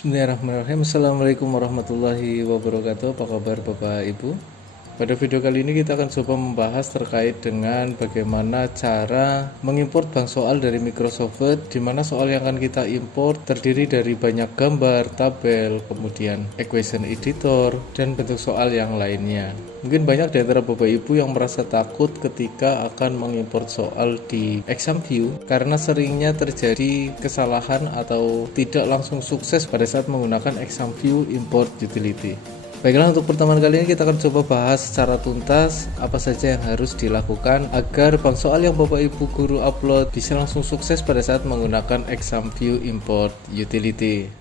Bismillahirrahmanirrahim. Assalamualaikum warahmatullahi wabarakatuh. Apa kabar Bapak Ibu? Pada video kali ini kita akan coba membahas terkait dengan bagaimana cara mengimport bank soal dari Microsoft Word, di mana soal yang akan kita import terdiri dari banyak gambar, tabel, kemudian equation editor, dan bentuk soal yang lainnya. Mungkin banyak di antara Bapak Ibu yang merasa takut ketika akan mengimport soal di exam view karena seringnya terjadi kesalahan atau tidak langsung sukses pada saat menggunakan exam view import utility. Baiklah, untuk pertemuan kali ini kita akan coba bahas secara tuntas apa saja yang harus dilakukan agar bank soal yang Bapak Ibu guru upload bisa langsung sukses pada saat menggunakan exam view import utility.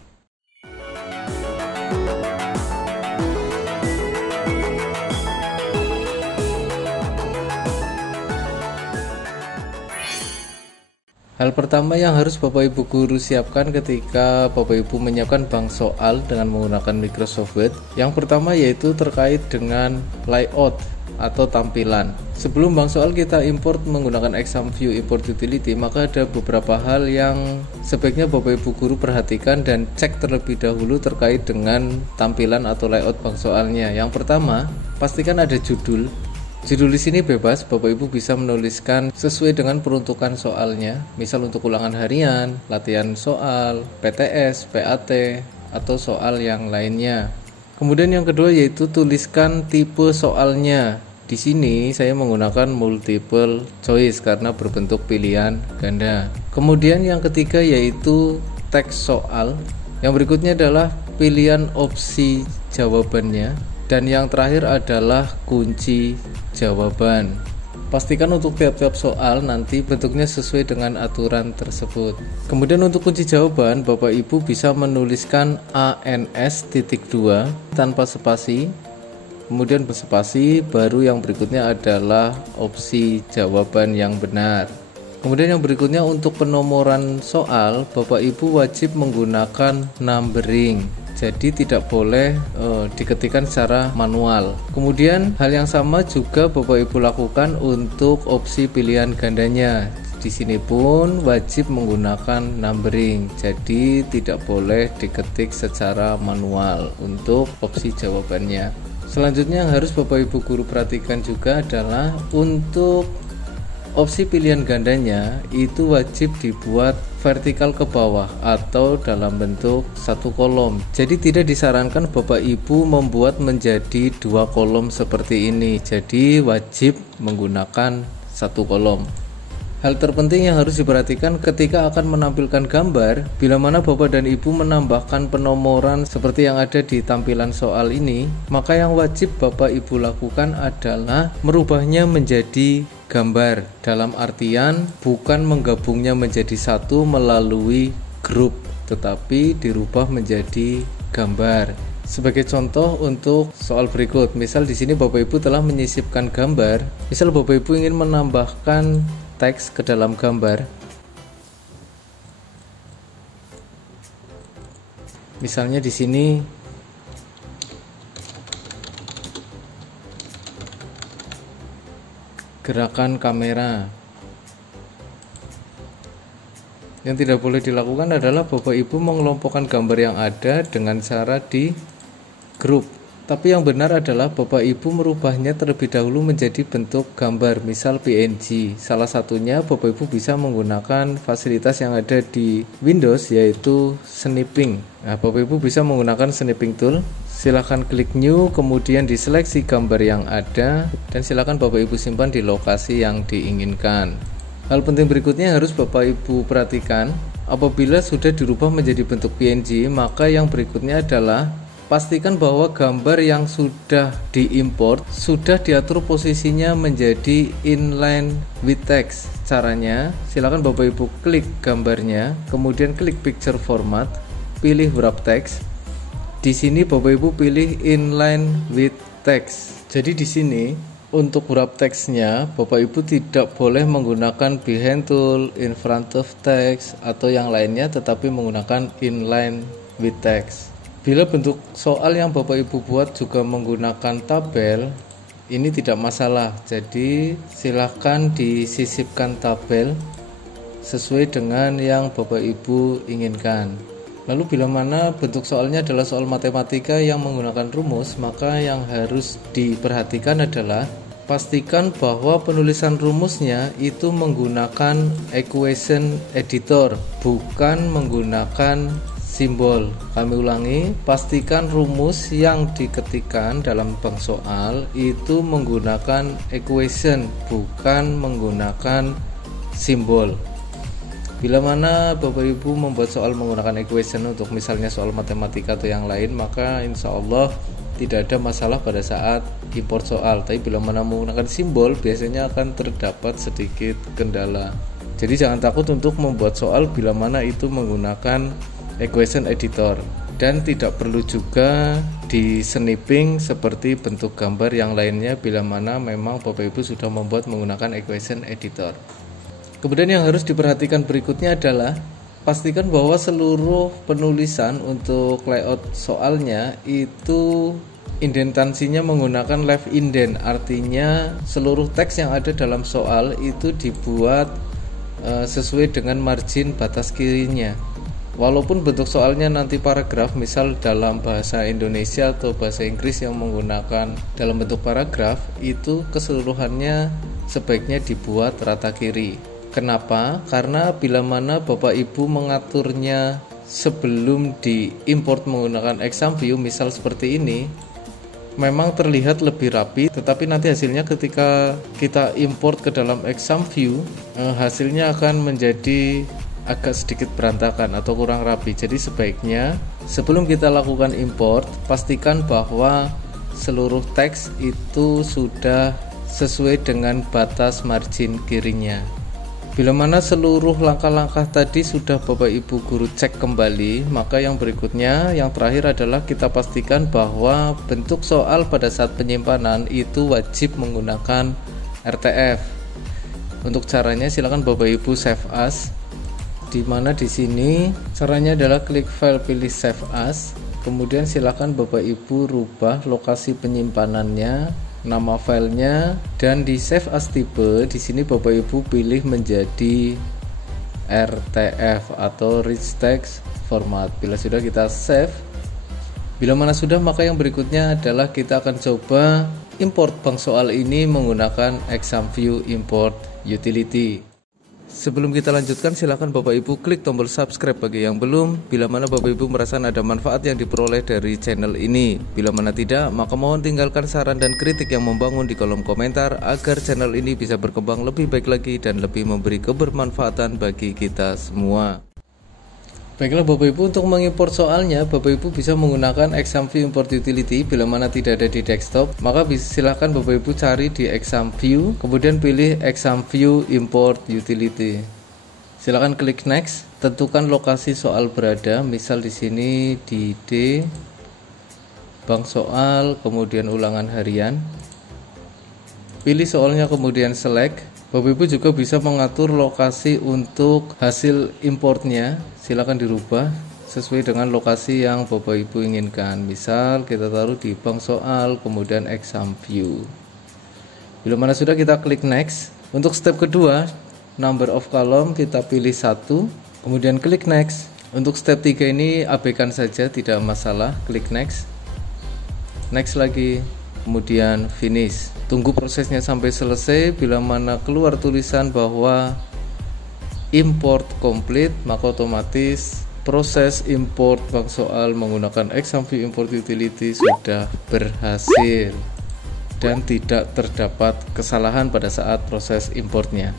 Hal pertama yang harus Bapak Ibu guru siapkan ketika Bapak Ibu menyiapkan bank soal dengan menggunakan Microsoft Word, yang pertama yaitu terkait dengan layout atau tampilan. Sebelum bank soal kita import menggunakan exam view import utility, maka ada beberapa hal yang sebaiknya Bapak Ibu guru perhatikan dan cek terlebih dahulu terkait dengan tampilan atau layout bank soalnya. Yang pertama, pastikan ada judul. Judul di sini bebas, Bapak Ibu bisa menuliskan sesuai dengan peruntukan soalnya, misal untuk ulangan harian, latihan soal, PTS, PAT, atau soal yang lainnya. Kemudian yang kedua yaitu tuliskan tipe soalnya. Di sini saya menggunakan multiple choice karena berbentuk pilihan ganda. Kemudian yang ketiga yaitu teks soal. Yang berikutnya adalah pilihan opsi jawabannya. Dan yang terakhir adalah kunci jawaban. Pastikan untuk tiap-tiap soal nanti bentuknya sesuai dengan aturan tersebut. Kemudian untuk kunci jawaban, Bapak Ibu bisa menuliskan ANS.2 tanpa spasi. Kemudian berspasi, baru yang berikutnya adalah opsi jawaban yang benar. Kemudian yang berikutnya untuk penomoran soal, Bapak Ibu wajib menggunakan numbering. Jadi tidak boleh diketikkan secara manual. Kemudian hal yang sama juga Bapak Ibu lakukan untuk opsi pilihan gandanya. Di sini pun wajib menggunakan numbering. Jadi tidak boleh diketik secara manual untuk opsi jawabannya. Selanjutnya yang harus Bapak Ibu guru perhatikan juga adalah untuk opsi pilihan gandanya itu wajib dibuat vertikal ke bawah atau dalam bentuk satu kolom. Jadi tidak disarankan Bapak Ibu membuat menjadi dua kolom seperti ini. Jadi wajib menggunakan satu kolom. Hal terpenting yang harus diperhatikan ketika akan menampilkan gambar, bila mana Bapak dan Ibu menambahkan penomoran seperti yang ada di tampilan soal ini, maka yang wajib Bapak Ibu lakukan adalah merubahnya menjadi gambar. Dalam artian bukan menggabungnya menjadi satu melalui grup, tetapi dirubah menjadi gambar. Sebagai contoh untuk soal berikut, misal di sini Bapak Ibu telah menyisipkan gambar. Misal Bapak Ibu ingin menambahkan teks ke dalam gambar. Misalnya di sini gerakan kamera. Yang tidak boleh dilakukan adalah Bapak Ibu mengelompokkan gambar yang ada dengan cara di grup. Tapi yang benar adalah Bapak Ibu merubahnya terlebih dahulu menjadi bentuk gambar, misal PNG. Salah satunya Bapak Ibu bisa menggunakan fasilitas yang ada di Windows yaitu snipping. Nah, Bapak Ibu bisa menggunakan snipping tool. Silahkan klik new, kemudian diseleksi gambar yang ada, dan silakan Bapak Ibu simpan di lokasi yang diinginkan. Hal penting berikutnya yang harus Bapak Ibu perhatikan, apabila sudah dirubah menjadi bentuk PNG, maka yang berikutnya adalah pastikan bahwa gambar yang sudah diimport sudah diatur posisinya menjadi inline with text. Caranya, silakan Bapak Ibu klik gambarnya, kemudian klik picture format, pilih wrap text. Di sini Bapak Ibu pilih inline with text. Jadi di sini untuk wrap textnya Bapak Ibu tidak boleh menggunakan behind tool, in front of text atau yang lainnya, tetapi menggunakan inline with text. Bila bentuk soal yang Bapak Ibu buat juga menggunakan tabel, ini tidak masalah. Jadi silahkan disisipkan tabel sesuai dengan yang Bapak Ibu inginkan. Lalu bila mana bentuk soalnya adalah soal matematika yang menggunakan rumus, maka yang harus diperhatikan adalah pastikan bahwa penulisan rumusnya itu menggunakan equation editor, bukan menggunakan simbol. Kami ulangi, pastikan rumus yang diketikkan dalam bank soal itu menggunakan equation, bukan menggunakan simbol. Bila mana Bapak Ibu membuat soal menggunakan equation untuk misalnya soal matematika atau yang lain, maka insya Allah tidak ada masalah pada saat import soal. Tapi bila mana menggunakan simbol, biasanya akan terdapat sedikit kendala. Jadi jangan takut untuk membuat soal bila mana itu menggunakan equation editor. Dan tidak perlu juga di snipping seperti bentuk gambar yang lainnya bila mana memang Bapak Ibu sudah membuat menggunakan equation editor. Kemudian yang harus diperhatikan berikutnya adalah pastikan bahwa seluruh penulisan untuk layout soalnya itu indentansinya menggunakan left indent. Artinya seluruh teks yang ada dalam soal itu dibuat sesuai dengan margin batas kirinya. Walaupun bentuk soalnya nanti paragraf, misal dalam bahasa Indonesia atau bahasa Inggris yang menggunakan dalam bentuk paragraf, itu keseluruhannya sebaiknya dibuat rata kiri. Kenapa? Karena bila mana Bapak Ibu mengaturnya sebelum diimport menggunakan exam view, misal seperti ini, memang terlihat lebih rapi, tetapi nanti hasilnya ketika kita import ke dalam exam view, hasilnya akan menjadi agak sedikit berantakan atau kurang rapi. Jadi sebaiknya sebelum kita lakukan import, pastikan bahwa seluruh teks itu sudah sesuai dengan batas margin kirinya. Bila mana seluruh langkah-langkah tadi sudah Bapak Ibu guru cek kembali, maka yang berikutnya, yang terakhir adalah kita pastikan bahwa bentuk soal pada saat penyimpanan itu wajib menggunakan RTF. Untuk caranya silakan Bapak Ibu save as, di mana di sini caranya adalah klik file, pilih save as, kemudian silakan Bapak Ibu rubah lokasi penyimpanannya, nama filenya, dan di save as type di sini Bapak Ibu pilih menjadi RTF atau Rich Text Format. Bila sudah kita save, bila mana sudah, maka yang berikutnya adalah kita akan coba import bank soal ini menggunakan exam view import utility. Sebelum kita lanjutkan, silakan Bapak Ibu klik tombol subscribe bagi yang belum. Bila mana Bapak Ibu merasa ada manfaat yang diperoleh dari channel ini. Bila mana tidak, maka mohon tinggalkan saran dan kritik yang membangun di kolom komentar agar channel ini bisa berkembang lebih baik lagi dan lebih memberi kebermanfaatan bagi kita semua. Baiklah Bapak Ibu, untuk mengimport soalnya Bapak Ibu bisa menggunakan exam view import utility. Bila mana tidak ada di desktop, maka silahkan Bapak Ibu cari di exam view, kemudian pilih exam view import utility. Silahkan klik next, tentukan lokasi soal berada, misal di sini di D, bank soal, kemudian ulangan harian. Pilih soalnya kemudian select. Bapak Ibu juga bisa mengatur lokasi untuk hasil importnya. Silakan dirubah sesuai dengan lokasi yang Bapak Ibu inginkan. Misal kita taruh di bank soal, kemudian exam view. Bila mana sudah, kita klik next. Untuk step kedua, number of column kita pilih 1, kemudian klik next. Untuk step 3 ini abaikan saja, tidak masalah. Klik next. Next lagi, kemudian finish. Tunggu prosesnya sampai selesai. Bila mana keluar tulisan bahwa import complete, maka otomatis proses import bank soal menggunakan exam view import utility sudah berhasil dan tidak terdapat kesalahan pada saat proses importnya.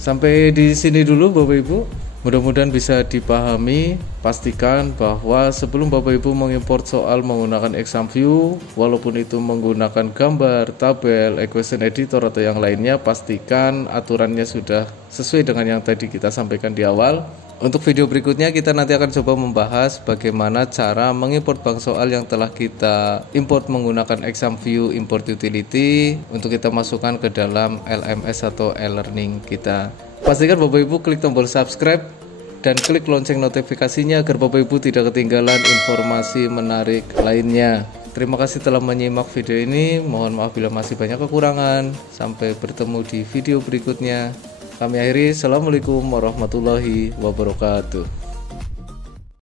Sampai di sini dulu Bapak Ibu. Mudah-mudahan bisa dipahami. Pastikan bahwa sebelum Bapak Ibu mengimport soal menggunakan exam view, walaupun itu menggunakan gambar, tabel, equation editor atau yang lainnya, pastikan aturannya sudah sesuai dengan yang tadi kita sampaikan di awal. Untuk video berikutnya kita nanti akan coba membahas bagaimana cara mengimport bank soal yang telah kita import menggunakan exam view import utility untuk kita masukkan ke dalam LMS atau e-learning kita. Pastikan Bapak Ibu klik tombol subscribe dan klik lonceng notifikasinya agar Bapak Ibu tidak ketinggalan informasi menarik lainnya. Terima kasih telah menyimak video ini. Mohon maaf bila masih banyak kekurangan. Sampai bertemu di video berikutnya. Kami akhiri. Assalamualaikum warahmatullahi wabarakatuh.